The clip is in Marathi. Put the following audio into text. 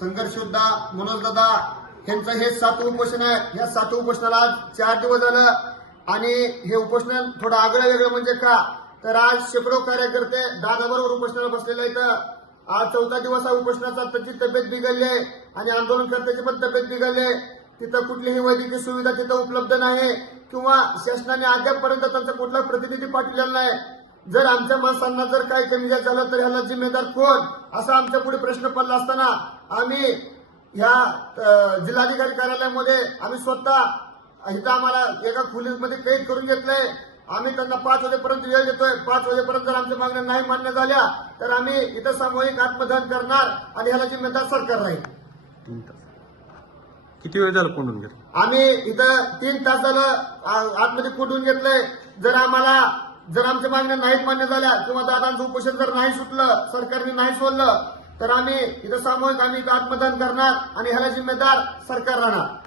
संघर्ष योद्धा मनोज दादा यांचं हे सातवं उपोषण आहे. या सातवं उपोषणाला आज चार दिवस झालं आणि हे उपोषण थोडं आगळं वेगळं म्हणजे का? तर आज शेकडो कार्यकर्ते दादाबरोबर उपोषणाला बसलेले आहेत. आज चौथा दिवस हा उपोषणाचा. त्याची तब्येत बिघडली आहे आणि आंदोलनकर्त्याची पण तब्येत बिघडली आहे. तिथं कुठलीही वैद्यकीय सुविधा तिथं उपलब्ध नाही किंवा शासनाने अद्यापपर्यंत त्यांचा कुठला प्रतिनिधी पाठवलेला नाही. जर आमच्या माणसांना जर काही कमी झालं तर ह्याला जिम्मेदार कोण? असा आमच्या पुढे प्रश्न पडला असताना आम्ही अ, जिल्हाधिकारी कार्यालयामध्ये आम्ही स्वतः इथं आम्हाला एका खोलीमध्ये कैद करून घेतलंय. आम्ही त्यांना पाच वाजेपर्यंत वेळ देतोय. पाच वाजेपर्यंत जर आमच्या मागण्या नाही मान्य झाल्या तर आम्ही इथं सामूहिक आत्मदहन करणार आणि ह्याला जिम्मेदार सरकार राहील. किती वेळ झाला कोंडून घेतलं? आम्ही इथं तीन तास झालं आतमध्ये कुठून घेतलंय. जर आम्हाला जर आमच्या मागण्या नाहीत मान्य झाल्या किंवा दादांचं उपोषण जर नाही सुटलं सरकारने नाही सोडलं तर आम्ही इथं सामूहिक आम्ही आत्मदान करणार आणि ह्याला जिम्मेदार सरकार राहणार.